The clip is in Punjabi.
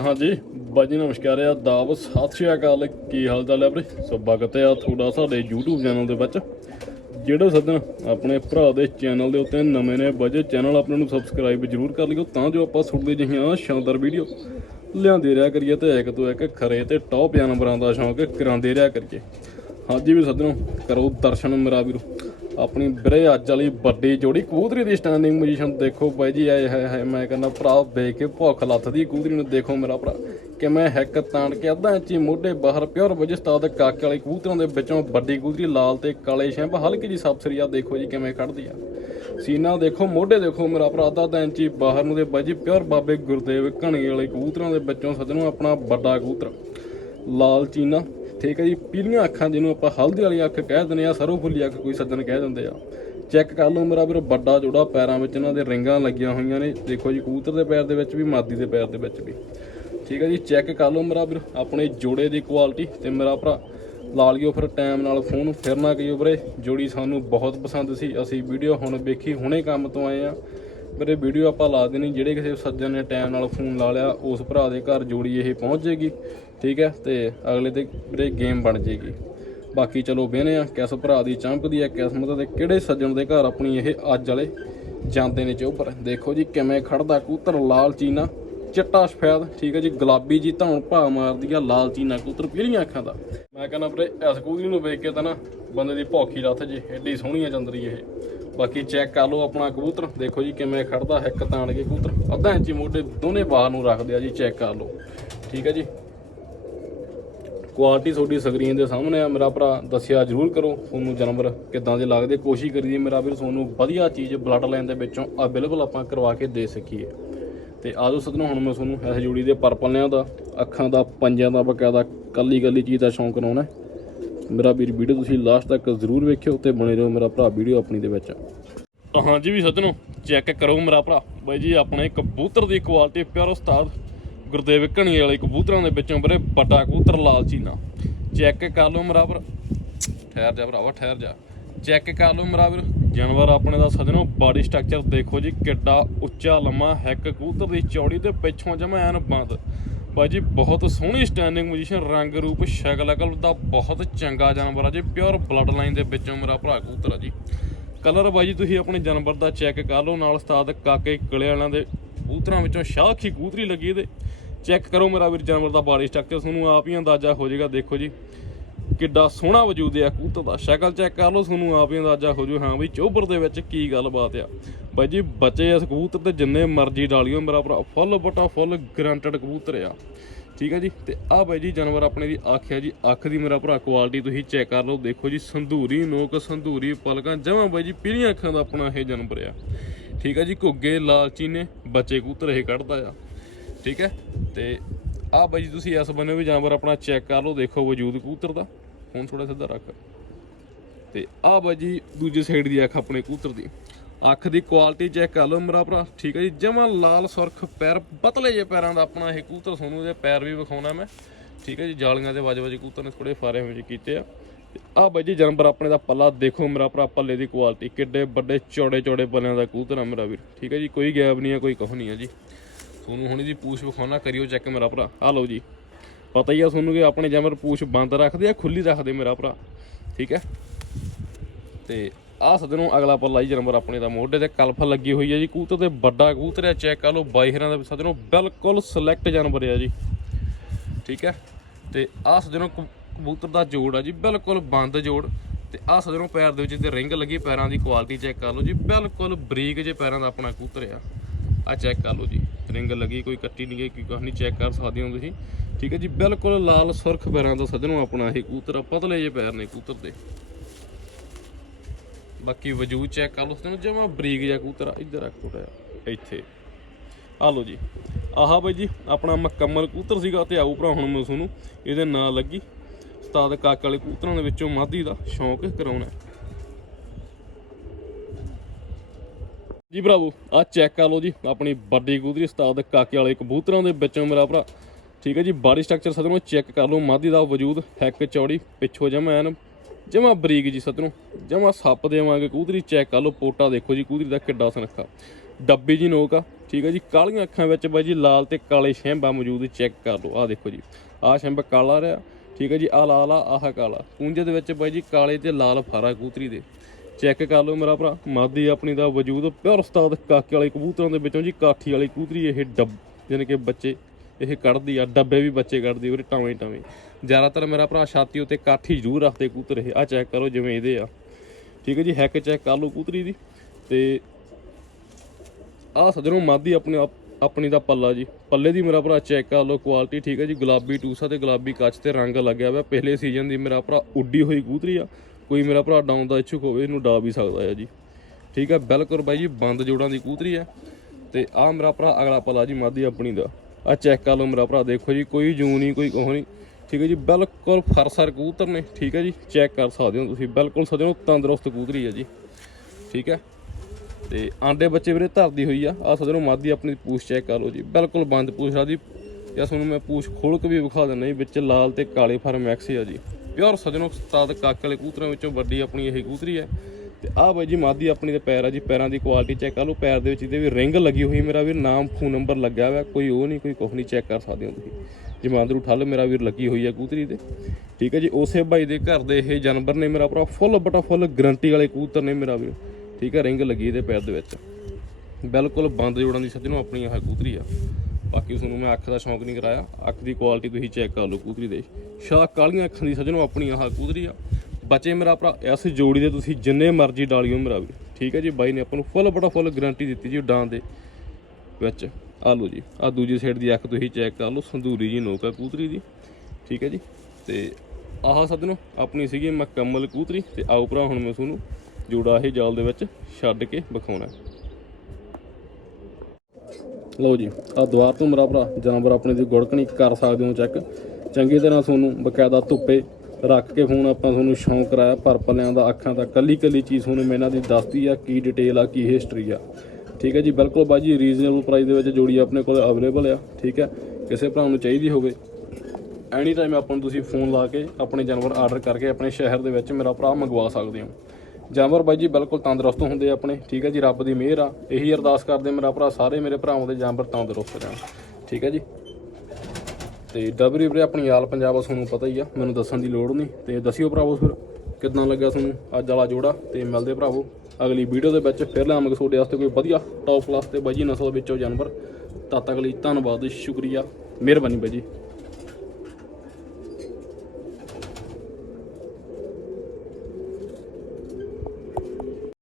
ਹਾਂਜੀ, ਬਾਜੀ ਨਮਸਕਾਰ ਆ ਦਾਵ ਸਤਿ ਸ਼੍ਰੀ ਅਕਾਲ, ਕੀ ਹਾਲ ਚਾਲ ਹੈ ਵੀਰੇ? ਸੋ ਬਗਤ ਆ ਤੁਹਾਡਾ ਸਾਡੇ YouTube ਚੈਨਲ ਦੇ ਵਿੱਚ। ਜਿਹੜੇ ਸੱਜਣ ਆਪਣੇ ਭਰਾ ਦੇ ਚੈਨਲ ਦੇ ਉੱਤੇ ਨਵੇਂ ਨੇ ਵਜੇ ਚੈਨਲ ਆਪਣੇ ਨੂੰ ਸਬਸਕ੍ਰਾਈਬ ਜ਼ਰੂਰ ਕਰ ਲਿਓ, ਤਾਂ ਜੋ ਆਪਾਂ ਤੁਹਾਡੇ ਜਿਹੀਆਂ ਸ਼ਾਨਦਾਰ ਵੀਡੀਓ। ਲਿਆਂਦੇ ਰਿਹਾ ਕਰੀਏ ਤੇ ਇੱਕ ਤੋਂ ਇੱਕ ਖਰੇ ਤੇ ਟੌਪ ਜਾਨਵਰਾਂ ਦਾ ਸ਼ੌਂਕ ਕਰਾਉਂਦੇ ਰਿਹਾ ਕਰੀਏ। ਹਾਂਜੀ ਵੀ ਸੱਜਣੋ, ਕਰੋ ਦਰਸ਼ਨ ਮੇਰਾ ਵੀਰੋ। ਆਪਣੀ ਵੀਰੇ, ਅੱਜ ਵਾਲੀ ਵੱਡੀ ਜੋੜੀ ਕਬੂਤਰੀ ਦੀ ਸਟੈਂਡਿੰਗ ਪੋਜੀਸ਼ਨ ਦੇਖੋ ਬਾਈ ਜੀ, ਆਏ ਹੈ ਹਾਏ, ਮੈਂ ਕਹਿੰਦਾ ਭਰਾ ਵੇਖ ਕੇ ਭੁੱਖ ਲੱਥਦੀ ਕਬੂਤਰੀ ਨੂੰ, ਦੇਖੋ ਮੇਰਾ ਭਰਾ, ਕਿਵੇਂ ਹੈਕ ਤਾਣ ਕੇ ਅੱਧਾ ਇੰਚੀ ਮੋਢੇ ਬਾਹਰ ਪਿਓਰ ਵਜਸਤਾਦ ਕਾਕੇ ਵਾਲੇ ਕਬੂਤਰਾਂ ਦੇ ਵਿੱਚੋਂ ਵੱਡੀ ਕਬੂਤਰੀ ਲਾਲ ਤੇ ਕਾਲੇ ਸ਼ੈਂਪ, ਹਲਕੀ ਜੀ ਸਬਸਰੀ ਆ ਦੇਖੋ ਜੀ ਕਿਵੇਂ ਖੜਦੀ ਆ। ਸੀਨਾ ਦੇਖੋ, ਮੋਢੇ ਦੇਖੋ ਮੇਰਾ ਭਰਾ, ਅੱਧਾ ਅੱਧਾ ਇੰਚੀ ਬਾਹਰ ਨੂੰ ਤੇ ਬਾਈ ਜੀ ਪਿਓਰ ਬਾਬੇ ਗੁਰਦੇਵ ਘਣੀ ਵਾਲੇ ਕਬੂਤਰਾਂ ਦੇ ਵਿੱਚੋਂ ਸੱਜਣੋ ਆਪਣਾ ਵੱਡਾ ਕਬੂਤਰ ਲਾਲ ਚੀਨਾ। ਠੀਕ ਹੈ ਜੀ ਪੀਲੀਆਂ ਅੱਖਾਂ ਜਿਹਨੂੰ ਆਪਾਂ ਹਲਦੀ ਵਾਲੀ ਅੱਖ ਕਹਿ ਦਿੰਦੇ ਆ, ਸਰੋਂ ਫੁੱਲੀ ਅੱਖ ਕੋਈ ਸੱਜਣ ਕਹਿ ਦਿੰਦੇ ਆ। ਚੈੱਕ ਕਰ ਲਓ ਮੇਰਾ ਵੀਰ, ਵੱਡਾ ਜੋੜਾ ਪੈਰਾਂ ਵਿੱਚ ਇਹਨਾਂ ਦੇ ਰਿੰਗਾਂ ਲੱਗੀਆਂ ਹੋਈਆਂ ਨੇ। ਦੇਖੋ ਜੀ, ਕਬੂਤਰ ਦੇ ਪੈਰ ਦੇ ਵਿੱਚ ਵੀ, ਮਾਦੀ ਦੇ ਪੈਰ ਦੇ ਵਿੱਚ ਵੀ। ਠੀਕ ਹੈ ਜੀ, ਚੈੱਕ ਕਰ ਲਓ ਮੇਰਾ ਵੀਰ, ਆਪਣੇ ਜੋੜੇ ਦੀ ਕੁਆਲਿਟੀ ਤੇ ਮੇਰਾ ਭਰਾ ਲਾ ਲਿਓ ਫਿਰ ਟਾਈਮ ਨਾਲ ਫੋਨ ਫਿਰ ਨਾ ਕਹੀਓ ਵੀਰੇ। ਜੋੜੀ ਸਾਨੂੰ ਬਹੁਤ ਪਸੰਦ ਸੀ, ਅਸੀਂ ਵੀਡੀਓ ਹੁਣ ਵੇਖੀ, ਹੁਣੇ ਕੰਮ ਤੋਂ ਆਏ ਆ ਮੇਰੇ ਵੀਡੀਓ ਆਪਾਂ ਲਾ ਦੇਣੀ, ਜਿਹੜੇ ਕਿਸੇ ਸੱਜਣ ਨੇ ਟਾਈਮ ਨਾਲ ਫੋਨ ਲਾ ਲਿਆ, ਉਸ ਭਰਾ ਦੇ ਘਰ ਜੋੜੀ ਇਹ ਪਹੁੰਚ ਜੇਗੀ, ਠੀਕ ਹੈ? ਤੇ ਅਗਲੇ ਤੇ ਵੀਰੇ ਗੇਮ ਬਣ ਜੇਗੀ। ਬਾਕੀ ਚਲੋ ਵੇਹਨੇ ਆ, ਕਿਸ ਭਰਾ ਦੀ ਚਮਕਦੀ ਹੈ, ਕਿਸਮਤ ਤੇ ਕਿਹੜੇ ਸੱਜਣ ਦੇ ਘਰ ਆਪਣੀ ਇਹ ਅੱਜ ਵਾਲੇ ਜਾਂਦੇ ਨੇ ਚੋਪਰ। ਦੇਖੋ ਜੀ ਕਿਵੇਂ ਖੜਦਾ ਕੂਤਰ, ਲਾਲ ਚੀਨਾ, ਚਿੱਟਾ ਸਫੈਦ, ਠੀਕ ਹੈ ਜੀ, ਗੁਲਾਬੀ ਜੀ ਧੌਣ ਭਾ ਮਾਰਦੀ ਆ ਲਾਲ ਚੀਨਾ ਕੂਤਰ, ਪੀਲੀਆਂ ਅੱਖਾਂ ਦਾ। ਮੈਂ ਕਹਿੰਦਾ ਵੀਰੇ, ਇਸ ਕੂਤਰੀ ਨੂੰ ਵੇਖ ਕੇ ਤਾਂ ਨਾ ਬੰਦੇ ਦੀ ਭੌਖੀ ਲੱਥ ਜੇ ਐਡੀ ਸੋਹਣੀ ਆ ਚੰਦਰੀ ਇਹ। ਬਾਕੀ ਚੈੱਕ ਕਰ ਲਓ ਆਪਣਾ ਕਬੂਤਰ। ਦੇਖੋ ਜੀ ਕਿਵੇਂ ਖੜਦਾ ਇੱਕ ਤਾਣ ਕੇ ਕਬੂਤਰ। ਅੱਧਾ ਇੰਚੀ ਮੋਢੇ ਦੋਨੇ ਬਾਹਰ ਨੂੰ ਰੱਖਦੇ ਆ ਜੀ ਚੈੱਕ ਕਰ ਲਓ। ਠੀਕ ਹੈ ਜੀ? ਕੁਆਲਿਟੀ ਤੁਹਾਡੀ ਸਕਰੀਨ ਦੇ ਸਾਹਮਣੇ ਆ। ਮੇਰਾ ਭਰਾ ਦੱਸਿਆ ਜਰੂਰ ਕਰੋ। ਤੁਹਾਨੂੰ ਜਾਨਵਰ ਕਿੱਦਾਂ ਦੇ ਲੱਗਦੇ, ਕੋਸ਼ਿਸ਼ ਕਰੀਏ ਮੇਰਾ ਵੀਰ, ਤੁਹਾਨੂੰ ਵਧੀਆ ਚੀਜ਼ ਬਲੱਡ ਲਾਈਨ ਦੇ ਵਿੱਚੋਂ ਅਵੇਲੇਬਲ ਆਪਾਂ ਕਰਵਾ ਕੇ ਦੇ ਸਕੀਏ। ਤੇ ਆਜੋ ਸਦਨੋਂ ਹੁਣ ਮੈਂ ਤੁਹਾਨੂੰ ਇਸ ਜੋੜੀ ਦੇ ਪਰਪਲਿਆਂ ਦਾ, ਅੱਖਾਂ ਦਾ, ਪੰਜਾਂ ਦਾ, ਬਕਾਇਦਾ ਕੱਲੀ ਕੱਲੀ ਚੀਜ਼ ਦਾ ਸ਼ੌਂਕ ਕਰਾਉਣਾ ਮੇਰਾ ਵੀਰ ਵੀਡੀਓ ਤੁਸੀਂ ਲਾਸਟ ਤੱਕ ਜ਼ਰੂਰ ਵੇਖਿਓ ਤੇ ਬਣੇ ਰਹੋ ਮੇਰਾ ਭਰਾ ਵੀਡੀਓ ਆਪਣੀ ਦੇ ਵਿੱਚ। ਤਾਂ ਹਾਂਜੀ ਵੀ ਸੱਜਣੋ ਚੈੱਕ ਕਰੋ ਮੇਰਾ ਭਰਾ। ਬਾਈ ਜੀ, ਆਪਣੇ ਕਬੂਤਰ ਦੀ ਕੁਆਲਿਟੀ ਪਿਆਰ ਉਸਤਾਦ। ਗੁਰਦੇਵ ਘਣੀ ਵਾਲੇ ਕਬੂਤਰਾਂ ਦੇ ਵਿੱਚੋਂ ਵੀਰੇ ਵੱਡਾ ਕਬੂਤਰ ਲਾਲ ਚੀਨਾ ਚੈੱਕ ਕਰ ਲਓ ਮੇਰਾ ਭਰਾ। ਠਹਿਰ ਜਾ ਭਰਾਵਾ, ਠਹਿਰ ਜਾ। ਚੈੱਕ ਕਰ ਲਓ ਮੇਰਾ ਵੀਰ। ਜਾਨਵਰ ਆਪਣੇ ਦਾ ਸੱਜਣੋ ਬਾਡੀ ਸਟਰਕਚਰ ਦੇਖੋ ਜੀ, ਕਿੱਡਾ ਉੱਚਾ, ਲੰਮਾ ਹੈਕ ਕਬੂਤਰ ਦੀ ਚੌੜੀ ਤੇ ਪਿੱਛੋਂ ਜਮਾ ਐਨ ਬੰਦ। ਬਾਈ ਜੀ ਬਹੁਤ ਸੋਹਣੀ ਸਟੈਂਡਿੰਗ ਪੋਜੀਸ਼ਨ ਰੰਗ ਰੂਪ, ਸ਼ਕਲ ਅਕਲ ਦਾ ਬਹੁਤ ਚੰਗਾ ਜਾਨਵਰ ਆ ਜੀ ਪਿਓਰ ਬਲੱਡ ਲਾਈਨ ਦੇ ਵਿੱਚੋਂ ਮੇਰਾ ਭਰਾ ਕਬੂਤਰ ਆ ਜੀ। ਕਲਰ ਬਾਈ ਜੀ ਤੁਸੀਂ ਆਪਣੇ ਜਾਨਵਰ ਦਾ ਚੈੱਕ ਕਰ ਲਓ, ਨਾਲ ਉਸਤਾਦ ਕਾਕੇ ਕਿਲੇ ਵਾਲਿਆਂ ਦੇ ਕਬੂਤਰਾਂ ਵਿੱਚੋਂ ਸ਼ਾਖੀ ਕਬੂਤਰੀ ਲੱਗੀ ਇਹਦੇ। ਚੈੱਕ ਕਰੋ ਮੇਰਾ ਵੀਰ, ਜਾਨਵਰ ਦਾ ਬਾਡੀ ਸਟਰਕਚਰ ਤੁਹਾਨੂੰ ਆਪ ਹੀ ਅੰਦਾਜ਼ਾ ਹੋ ਜਾਏਗਾ, ਦੇਖੋ ਜੀ। ਕਿੱਡਾ ਸੋਹਣਾ ਵਜੂਦ ਹੈ ਕਬੂਤਰ ਦਾ। ਸ਼ਕਲ ਚੈੱਕ ਕਰ ਲਓ, ਤੁਹਾਨੂੰ ਆਪ ਹੀ ਅੰਦਾਜ਼ਾ ਹੋ ਜੂ, ਹਾਂ ਵੀ ਚੋਬਰ ਦੇ ਵਿੱਚ ਕੀ ਗੱਲਬਾਤ ਆ। ਬਾਈ ਜੀ, ਬੱਚੇ ਇਸ ਕਬੂਤਰ ਤੇ ਜਿੰਨੇ ਮਰਜ਼ੀ ਡਾਲਿਓ, ਮੇਰਾ ਭਰਾ, ਫੁੱਲ ਬਟਾ ਫੁੱਲ ਗਰੰਟਡ ਕਬੂਤਰ ਆ। ਠੀਕ ਹੈ ਜੀ? ਤੇ ਆ ਬਾਈ ਜੀ, ਜਾਨਵਰ ਆਪਣੇ ਦੀ ਅੱਖ ਹੈ ਜੀ, ਅੱਖ ਦੀ ਮੇਰਾ ਭਰਾ ਕੁਆਲਿਟੀ ਤੁਸੀਂ ਚੈੱਕ ਕਰ ਲਓ। ਦੇਖੋ ਜੀ, ਸੰਧੂਰੀ, ਨੋਕ ਸੰਧੂਰੀ, ਪਲਕਾਂ, ਜਮਾਂ ਬਾਈ ਜੀ, ਪੀਲੀਆਂ ਅੱਖਾਂ ਦਾ ਆਪਣਾ ਇਹ ਜਾਨਵਰ ਆ। ਠੀਕ ਹੈ ਜੀ, ਘੁੱਗੇ, ਲਾਲਚੀ ਨੇ, ਬੱਚੇ ਕਬੂਤਰ ਇਹ ਕੱਢਦਾ ਆ। ਠੀਕ ਹੈ ਤੇ ਆ ਬਾਈ ਜੀ, ਤੁਸੀਂ ਇਸ ਬੰਨੇ ਵੀ ਜਾਨਵਰ ਆਪਣਾ ਚੈੱਕ ਕਰ ਲਓ, ਦੇਖੋ ਵਜੂਦ ਕਬੂਤਰ ਦਾ। ਹੁਣ ਥੋੜਾ ਸਿੱਧਾ ਰੱਖ। ਤੇ ਆ ਬਾਈ ਜੀ, ਦੂਜੀ ਸਾਈਡ ਦੀ ਅੱਖ ਆਪਣੇ ਕਬੂਤਰ ਦੀ। ਅੱਖ ਦੀ ਕੁਆਲਿਟੀ ਚੈੱਕ ਕਰ ਲਓ ਮੇਰਾ ਭਰਾ, ਠੀਕ ਹੈ ਜੀ? ਜਮਾਂ ਲਾਲ ਸੁਰਖ ਪੈਰ, ਪਤਲੇ ਜੇ ਪੈਰਾਂ ਦਾ ਆਪਣਾ ਇਹ ਕਬੂਤਰ ਤੁਹਾਨੂੰ ਇਹਦੇ ਪੈਰ ਵੀ ਵਿਖਾਉਣਾ ਮੈਂ। ਠੀਕ ਹੈ ਜੀ, ਜਾਲੀਆਂ ਦੇ ਵਜ ਵਜ ਕਬੂਤਰ ਨੇ ਥੋੜੇ ਫਾਰੇ ਹੋਏ ਜਿਹੇ ਕੀਤੇ ਆ। ਤੇ ਆ ਬਾਈ ਜੀ, ਜਾਨਵਰ ਆਪਣੇ ਦਾ ਪੱਲਾ ਦੇਖੋ ਮੇਰਾ ਭਰਾ, ਪੱਲੇ ਦੀ ਕੁਆਲਿਟੀ ਕਿੱਡੇ ਵੱਡੇ ਚੌੜੇ ਚੌੜੇ ਪੱਲਿਆਂ ਦਾ ਕਬੂਤਰ ਆ ਮੇਰਾ ਵੀਰ। ਠੀਕ ਹੈ ਜੀ, ਕੋਈ ਗੈਪ ਨਹੀਂ ਆ ਕੋਈ ਕਹੋ ਨਹੀਂ ਆ ਜੀ। ਤੁਹਾਨੂੰ ਹੁਣੀ ਦੀ ਪੂਛ ਵਿਖਾਉਣਾ, ਕਰਿਓ ਚੈੱਕ ਮੇਰਾ ਭਰਾ। ਆ ਲਓ ਜੀ। ਪਤਾ ਹੀ ਆ ਤੁਹਾਨੂੰ ਕਿ ਆਪਣੇ ਜਾਨਵਰ ਪੂਛ ਬੰਦ ਰੱਖਦੇ ਆ ਖੁੱਲੀ ਰੱਖਦੇ ਮੇਰਾ ਭਰਾ। ਠੀਕ ਹੈ? ਤੇ ਆਹ ਸੱਜਣੋਂ, ਅਗਲਾ ਪੱਲਾ ਹੀ ਜਾਨਵਰ ਆਪਣੇ ਦਾ ਮੋਢੇ ਤੇ ਕਲਫ ਲੱਗੀ ਹੋਈ ਹੈ ਜੀ ਕੂਤਰ ਤੇ ਵੱਡਾ ਕਬੂਤਰ ਹੈ ਚੈੱਕ ਕਰ ਲਓ ਬਾਈ ਹਰਾਂ ਦਾ ਸੱਜਣੋਂ ਬਿਲਕੁਲ ਸਿਲੈਕਟ ਜਾਨਵਰ ਹੈ ਜੀ। ਠੀਕ ਹੈ? ਤੇ ਆਹ ਸੱਜਣੋਂ ਕਬੂਤਰ ਦਾ ਜੋੜ ਆ ਜੀ, ਬਿਲਕੁਲ ਬੰਦ ਜੋੜ। ਤੇ ਆਹ ਸੱਜਣੋਂ ਪੈਰ ਦੇ ਵਿੱਚ ਤੇ ਰਿੰਗ ਲੱਗੀ, ਪੈਰਾਂ ਦੀ ਕੁਆਲਿਟੀ ਚੈੱਕ ਕਰ ਲਓ ਜੀ, ਬਿਲਕੁਲ ਬਰੀਕ ਜੇ ਪੈਰਾਂ ਦਾ ਆਪਣਾ ਕੂਤਰ ਆ। ਆ ਚੈੱਕ ਕਰ ਲਓ ਜੀ। ਰਿੰਗ ਲੱਗੀ, ਕੋਈ ਕੱਟੀ ਨਹੀਂ ਗਈ, ਕੋਈ ਕਹਾਣੀ ਚੈੱਕ ਕਰ ਸਕਦੇ ਹੋ ਤੁਸੀਂ। ਠੀਕ ਹੈ ਜੀ, ਬਿਲਕੁਲ ਲਾਲ ਸੁਰਖ ਪੈਰਾਂ ਦਾ ਸੱਜਣੋਂ ਆਪਣਾ ਇਹ ਕੂਤਰ ਪਤਲੇ ਜੇ ਪੈਰ ਨੇ ਕੂਤਰ ਦੇ। ਬਾਕੀ ਵਜੂਦ ਚੈੱਕ ਕਰ ਲਓ ਉਸ ਨੂੰ ਜਮਾ ਬਰੀਕ ਜਿਹਾ ਕਬੂਤਰ ਇੱਧਰ ਆ ਥੋੜਾ ਇੱਥੇ। ਆ ਲਓ ਜੀ, ਆਹਾ ਬਾਈ ਜੀ, ਆਪਣਾ ਮੁਕੰਮਲ ਕੂਤਰ ਸੀਗਾ ਤੇ ਆਊ ਭਰਾ ਹੁਣ ਮੈਂ ਤੁਹਾਨੂੰ, ਇਹਦੇ ਨਾਲ ਲੱਗੀ। ਉਸਤਾਦ ਕਾਕ ਵਾਲੇ ਕੂਤਰਾਂ ਦੇ ਵਿੱਚੋਂ ਮਾਦੀ ਦਾ ਸ਼ੌਂਕ ਕਰਾਉਣਾ। ਜੀ ਭਰਾਵੋ ਆ ਚੈੱਕ ਕਰ ਲਓ ਜੀ, ਆਪਣੀ ਵੱਡੀ ਕਬੂਤਰੀ ਉਸਤਾਦ ਕਾਕੇ ਵਾਲੇ ਕਬੂਤਰਾਂ ਦੇ ਵਿੱਚੋਂ ਮੇਰਾ ਭਰਾ। ਠੀਕ ਹੈ ਜੀ ਬਾਡੀ ਸਟਰਕਚਰ ਸਦਨੋਂ ਚੈੱਕ ਕਰ ਲਓ, ਮਾਦੀ ਦਾ ਵਜੂਦ, ਹੈਕ ਚੌੜੀ, ਪਿੱਛੋਂ ਜਮਾ ਐਨ, ਜਮਾ ਬਰੀਕ ਜੀ ਸਦਨੋਂ ਜਮਾ ਸੱਪ ਦੇਵਾਂਗੇ ਕਬੂਤਰੀ ਚੈੱਕ ਕਰ ਲਓ, ਪੋਟਾ ਦੇਖੋ ਜੀ, ਕਬੂਤਰੀ ਦਾ ਕਿੱਡਾ ਸੁਨੱਖਾ। ਡੱਬੀ ਜੀ ਨੋਕ ਆ, ਠੀਕ ਹੈ ਜੀ, ਕਾਲੀਆਂ ਅੱਖਾਂ ਵਿੱਚ ਬਾਈ ਜੀ, ਲਾਲ ਤੇ ਕਾਲੇ ਸ਼ੈਂਬਾ ਮੌਜੂਦ ਚੈੱਕ ਕਰ ਲਓ, ਆਹ ਦੇਖੋ ਜੀ, ਆਹ ਸ਼ੈਂਬ ਕਾਲਾ ਰਿਹਾ, ਠੀਕ ਹੈ ਜੀ, ਆਹ ਲਾਲ ਆ, ਆਹ ਕਾਲਾ। ਪੂੰਜੇ ਦੇ ਵਿੱਚ ਬਾਈ ਜੀ, ਕਾਲੇ ਤੇ ਲਾਲ ਫਾਰਾ ਕੂਤਰੀ ਦੇ। ਚੈੱਕ ਕਰ ਲਓ ਮੇਰਾ ਭਰਾ, ਮਾਦੀ ਆਪਣੀ ਦਾ ਵਜੂਦ, ਪਿਓਰ ਉਸਤਾਦ ਕਾਕੇ ਵਾਲੇ ਕਬੂਤਰਾਂ ਦੇ ਵਿੱਚੋਂ ਜੀ, ਕਾਠੀ ਵਾਲੀ ਕਬੂਤਰੀ, ਇਹ ਡੱਬ ਯਾਨੀ ਕਿ ਬੱਚੇ, ਇਹ ਕੱਢਦੀ ਆ, ਡੱਬੇ ਵੀ ਬੱਚੇ ਕੱਢਦੀ ਉਹਦੇ ਟਾਵੇਂ ਟਾਵੇਂ। ਜ਼ਿਆਦਾਤਰ ਮੇਰਾ ਭਰਾ ਛਾਤੀ ਉੱਤੇ ਕਾਠੀ ਜ਼ਰੂਰ ਰੱਖਦੇ ਕਬੂਤਰ ਇਹ ਆ ਚੈੱਕ ਕਰੋ ਜਿਵੇਂ ਇਹਦੇ ਆ। ਠੀਕ ਹੈ ਜੀ, ਹੈਕ ਚੈੱਕ ਕਰ ਲਓ ਕਬੂਤਰੀ ਦੀ। ਤੇ ਆਹ ਸੱਜਣੋ, ਮਾਦੀ ਆਪਣੇ ਆਪਣੀ ਦਾ ਪੱਲਾ ਜੀ, ਪੱਲੇ ਦੀ ਮੇਰਾ ਭਰਾ ਚੈੱਕ ਕਰ ਲਓ ਕੁਆਲਿਟੀ, ਠੀਕ ਹੈ ਜੀ, ਗੁਲਾਬੀ ਟੂਸਾ ਤੇ ਗੁਲਾਬੀ ਕੱਚ ਤੇ ਰੰਗ ਲੱਗਿਆ ਹੋਇਆ, ਪਹਿਲੇ ਸੀਜ਼ਨ ਦੀ ਮੇਰਾ ਭਰਾ ਉੱਡੀ ਹੋਈ ਕੂਤਰੀ ਆ। ਕੋਈ ਮੇਰਾ ਭਰਾ ਡਾਊਨ ਦਾ ਇੱਛੁਕ ਹੋਵੇ, ਇਹਨੂੰ ਡਾ ਵੀ ਸਕਦਾ ਹੈ ਜੀ। ਠੀਕ ਹੈ, ਬਿਲਕੁਲ ਬਾਈ ਜੀ, ਬੰਦ ਜੋੜਾਂ ਦੀ ਕੂਤਰੀ ਹੈ। ਤੇ ਆ ਮੇਰਾ ਭਰਾ, ਅਗਲਾ ਪੱਲਾ ਜੀ ਮਾਦੀ ਆਪਣੀ ਦਾ। ਆ ਚੈੱਕ ਕਰ ਲਓ ਮੇਰਾ ਭਰਾ, ਦੇਖੋ ਜੀ, ਕੋਈ ਜੂ ਨਹੀਂ, ਕੋਈ ਕੋਹ ਨਹੀਂ। ਠੀਕ ਹੈ ਜੀ, ਬਿਲਕੁਲ ਫਰਸਰ ਕਬੂਤਰ ਨੇ। ਠੀਕ ਹੈ ਜੀ ਚੈੱਕ ਕਰ ਸਕਦੇ ਹੋ ਤੁਸੀਂ। ਬਿਲਕੁਲ ਸੱਜਣੋ, ਤੰਦਰੁਸਤ ਕਬੂਤਰੀ ਹੈ ਜੀ। ਠੀਕ ਹੈ, ਤੇ ਆਂਡੇ ਬੱਚੇ ਵੀਰੇ ਧਰਦੀ ਹੋਈ ਆ। ਆ ਸਦਰੋਂ ਮਾਦੀ ਆਪਣੀ ਪੂਛ ਚੈੱਕ ਕਰ ਲਓ ਜੀ। ਬਿਲਕੁਲ ਬੰਦ ਪੂਛ ਆ ਜੀ। ਜਾਂ ਤੁਹਾਨੂੰ ਮੈਂ ਪੂਛ ਖੋਲ ਕੇ ਵੀ ਵਿਖਾ ਦਿੰਦਾ ਜੀ, ਵਿੱਚ ਲਾਲ ਤੇ ਕਾਲੇ ਫਰਮ ਐਕਸ ਆ ਜੀ। ਪਿਓਰ ਸਜਣੋ, ਉਸਤਾਦ ਕਾਕੇ ਵਾਲੇ ਕਬੂਤਰਾਂ ਵਿੱਚੋਂ ਵੱਡੀ ਆਪਣੀ ਇਹ ਕੂਤਰੀ ਹੈ। ਤੇ ਆਹ ਬਾਈ ਜੀ, ਮਾਦੀ ਆਪਣੀ ਦੇ ਪੈਰ ਆ ਜੀ, ਪੈਰਾਂ ਦੀ ਕੁਆਲਿਟੀ ਚੈੱਕ ਕਰ ਲਓ। ਪੈਰ ਦੇ ਵਿੱਚ ਇਹਦੇ ਵੀ ਰਿੰਗ ਲੱਗੀ ਹੋਈ ਮੇਰਾ ਵੀਰ, ਨਾਮ ਫੋਨ ਨੰਬਰ ਲੱਗਿਆ ਹੋਇਆ, ਕੋਈ ਉਹ ਨਹੀਂ, ਕੋਈ ਕੁਛ ਨਹੀਂ ਚੈੱਕ ਕਰ ਸਕਦੇ ਹੋ ਤੁਸੀਂ। ਜਮਾਂਦਰੂ ਠੱਲ, ਮੇਰਾ ਵੀਰ ਲੱਗੀ ਹੋਈ ਹੈ ਕੂਤਰੀ ਤੇ। ਠੀਕ ਹੈ ਜੀ, ਉਸੇ ਬਾਈ ਦੇ ਘਰ ਦੇ ਇਹ ਜਾਨਵਰ ਨੇ ਮੇਰਾ ਭਰਾ ਫੁੱਲ ਬਟਾ ਫੁੱਲ ਗਰੰਟੀ ਵਾਲੇ ਕੂਤਰ ਨੇ ਮੇਰਾ ਵੀਰ। ਠੀਕ ਹੈ ਰਿੰਗ ਲੱਗੀ ਇਹਦੇ ਪੈਰ ਦੇ ਵਿੱਚ। ਬਿਲਕੁਲ ਬੰਦ ਜੋੜਾਂ ਦੀ ਸੱਜਣੋਂ, ਆਪਣੀ ਆਹ ਕੂਤਰੀ ਆ। ਬਾਕੀ ਉਸ ਨੂੰ ਮੈਂ ਅੱਖ ਦਾ ਸ਼ੌਂਕ ਨਹੀਂ ਕਰਾਇਆ। ਅੱਖ ਦੀ ਕੁਆਲਿਟੀ ਤੁਸੀਂ ਚੈੱਕ ਕਰ ਲਓ ਕਬੂਤਰੀ ਦੇ। ਸ਼ਾਹ ਕਾਲੀਆਂ ਅੱਖਾਂ ਦੀ ਸੱਜਣੋਂ ਆਪਣੀ ਆਹ ਕਬੂਤਰੀ ਆ। ਬੱਚੇ ਮੇਰਾ ਭਰਾ, ਇਸ ਜੋੜੀ ਦੇ ਤੁਸੀਂ ਜਿੰਨੇ ਮਰਜ਼ੀ ਡਾਲਿਓ ਮੇਰਾ ਵੀ। ਠੀਕ ਹੈ ਜੀ, ਬਾਈ ਨੇ ਆਪਾਂ ਨੂੰ ਫੁੱਲ ਬੜਾ ਫੁੱਲ ਗਾਰੰਟੀ ਦਿੱਤੀ ਜੀ ਡਾਂ ਦੇ ਵਿੱਚ। ਆ ਲਓ ਜੀ ਆ ਦੂਜੀ ਸਾਈਡ ਦੀ ਅੱਖ ਤੁਸੀਂ ਚੈੱਕ ਕਰ ਲਓ, ਸੰਧੂਰੀ ਜੀ ਨੋਕ ਆ ਕਬੂਤਰੀ ਦੀ। ਠੀਕ ਹੈ ਜੀ, ਤੇ ਆਹ ਸੱਜਣੋ ਆਪਣੀ ਸੀਗੀ ਮੁਕੰਮਲ ਕੂਤਰੀ। ਤੇ ਆਓ ਭਰਾ, ਹੁਣ ਮੈਂ ਤੁਹਾਨੂੰ ਜੋੜਾ ਇਹ ਜਾਲ ਦੇ ਵਿੱਚ ਛੱਡ ਕੇ ਵਿਖਾਉਣਾ। ਲਓ ਜੀ ਆ ਦੁਆਰ ਤੋਂ ਮੇਰਾ ਭਰਾ ਜਾਨਵਰ ਆਪਣੇ ਦੀ ਗੁੜਕਣੀ ਕਰ ਸਕਦੇ ਹੋ ਚੈੱਕ ਚੰਗੀ ਤਰ੍ਹਾਂ ਤੁਹਾਨੂੰ ਬਕਾਇਦਾ ਧੁੱਪੇ ਰੱਖ ਕੇ ਫੋਨ ਆਪਾਂ ਤੁਹਾਨੂੰ ਸ਼ੌਂਕ ਕਰਾਇਆ, ਪਰ ਪੱਲਿਆਂ ਦਾ ਅੱਖਾਂ ਦਾ ਕੱਲੀ ਕੱਲੀ ਚੀਜ਼ ਤੁਹਾਨੂੰ ਮੈਂ ਇਹਨਾਂ ਦੀ ਦੱਸਦੀ ਆ, ਕੀ ਡਿਟੇਲ ਆ, ਕੀ ਹਿਸਟਰੀ ਆ। ਠੀਕ ਹੈ ਜੀ, ਬਿਲਕੁਲ ਬਾਜੀ ਰੀਜ਼ਨੇਬਲ ਪ੍ਰਾਈਸ ਦੇ ਵਿੱਚ ਜੋੜੀ ਆਪਣੇ ਕੋਲ ਅਵੇਲੇਬਲ ਆ, ਠੀਕ ਹੈ। ਕਿਸੇ ਭਰਾ ਨੂੰ ਚਾਹੀਦੀ ਹੋਵੇ ਐਨੀ ਟਾਈਮ ਆਪਾਂ ਨੂੰ ਤੁਸੀਂ ਫੋਨ ਲਾ ਕੇ ਆਪਣੇ ਜਾਨਵਰ ਆਰਡਰ ਕਰਕੇ ਆਪਣੇ ਸ਼ਹਿਰ ਦੇ ਵਿੱਚ ਮੇਰਾ ਭਰਾ ਮੰਗਵਾ ਸਕਦੇ ਹੋ। ਜਾਨਵਰ ਬਾਈ ਜੀ ਬਿਲਕੁਲ ਤੰਦਰੁਸਤ ਹੁੰਦੇ ਆਪਣੇ, ਠੀਕ ਹੈ ਜੀ, ਰੱਬ ਦੀ ਮਿਹਰ ਆ। ਇਹੀ ਅਰਦਾਸ ਕਰਦੇ ਮੇਰਾ ਭਰਾ, ਸਾਰੇ ਮੇਰੇ ਭਰਾਵਾਂ ਦੇ ਜਾਨਵਰ ਤੰਦਰੁਸਤ ਰਹਿਣ, ਠੀਕ ਹੈ ਜੀ। ਤੇ ਡਬਰੀ ਵੀਰੇ, ਆਪਣੀ ਆਲ ਪੰਜਾਬ ਆ ਤੁਹਾਨੂੰ ਪਤਾ ਹੀ ਆ, ਮੈਨੂੰ ਦੱਸਣ ਦੀ ਲੋੜ ਨਹੀਂ। ਤੇ ਦੱਸਿਓ ਭਰਾਵੋ ਫਿਰ, ਕਿਦਾਂ ਲੱਗਿਆ ਤੁਹਾਨੂੰ ਅੱਜ ਵਾਲਾ ਜੋੜਾ? ਤੇ ਮਿਲਦੇ ਭਰਾਵੋ ਅਗਲੀ ਵੀਡੀਓ ਦੇ ਵਿੱਚ। ਫਿਰ ਲਾਵਾਂਗੇ ਤੁਹਾਡੇ ਵਾਸਤੇ ਕੋਈ ਵਧੀਆ ਟੌਪ ਕਲਾਸ ਤੇ ਬਾਜੀ ਨਸਲ ਵਿੱਚੋਂ ਜਾਨਵਰ। ਤਦ ਤੱਕ ਲਈ ਧੰਨਵਾਦ, ਸ਼ੁਕਰੀਆ, ਮਿਹਰਬਾਨੀ ਬਾਈ ਜੀ।